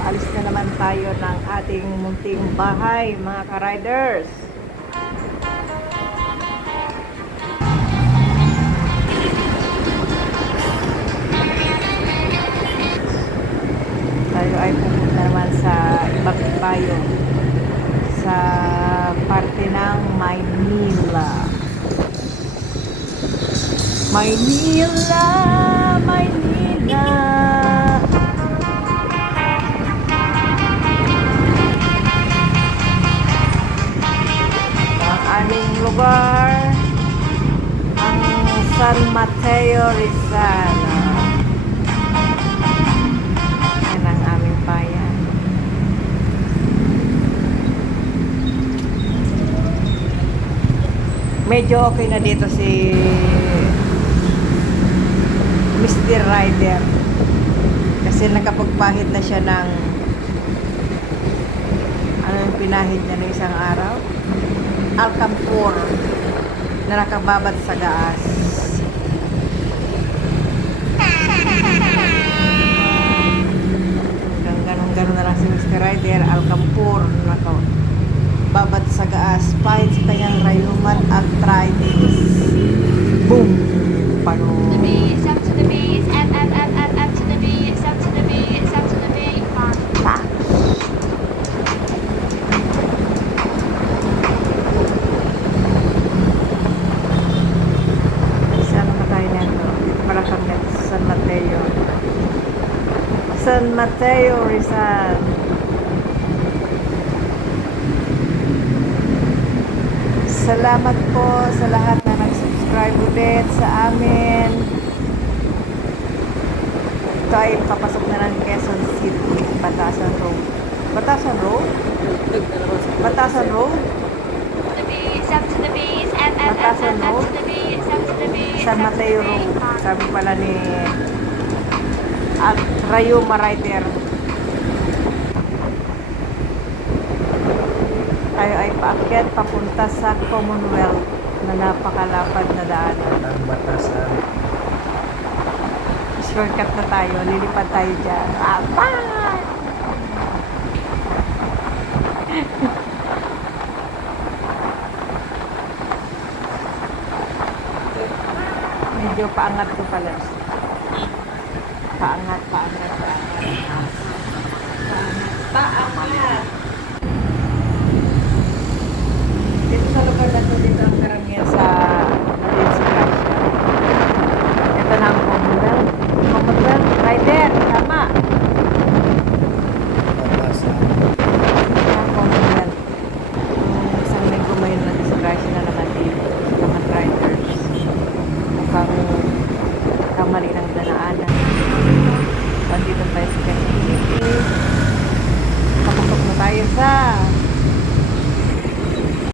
Alis na naman tayo ng ating munting bahay, mga ka-riders. Tayo ay pupunta naman sa ibang bayo sa parte ng Maynila. Maynila, Maynila. Ang aming lugar, ang San Mateo, Rizal. Yan ang aming bayan. Medyo okay na dito si Mr. Rider kasi nakapagpahid na siya ng ano yung pinahid niya ng isang araw, Alcampur na nakababad sa gaas. Hanggang ganun na lang si Mr. Rider, Alcampur nakababad sa gaas, pahid sa kanyang rayumat arthritis. Boom! Pano To the base, up to the base, up to the base, up to the base, saan na tayo nito? Dito pala kami sa San Mateo. San Mateo, Rizal. Salamat po sa lahat na nag-subscribe ulit sa amin. Ito ay papasok na ng Quezon City, Batasan Road. Batasan Road? Batasan Road? the base, up to the base, up Batasan to Road? the base, up to the base, San Mateo Road. Sabi pala ni at Rayuma Rider. Tayo ay paakyat papunta sa Commonwealth na napakalapad na daanan. Ang Batasan. Shortcut na tayo, lilipad tayo dyan. Bye! Medyo paangat ko pala. Paangat. Dito sa lugar na to, dito ang karamihan sa Peninsula. Ito na ang Commonwealth. Commonwealth, Rider, tama. Batasan. Ito ang Commonwealth. Isang linggo may na-disgrasya na naman dito. Mga riders. Mukhang kamali ng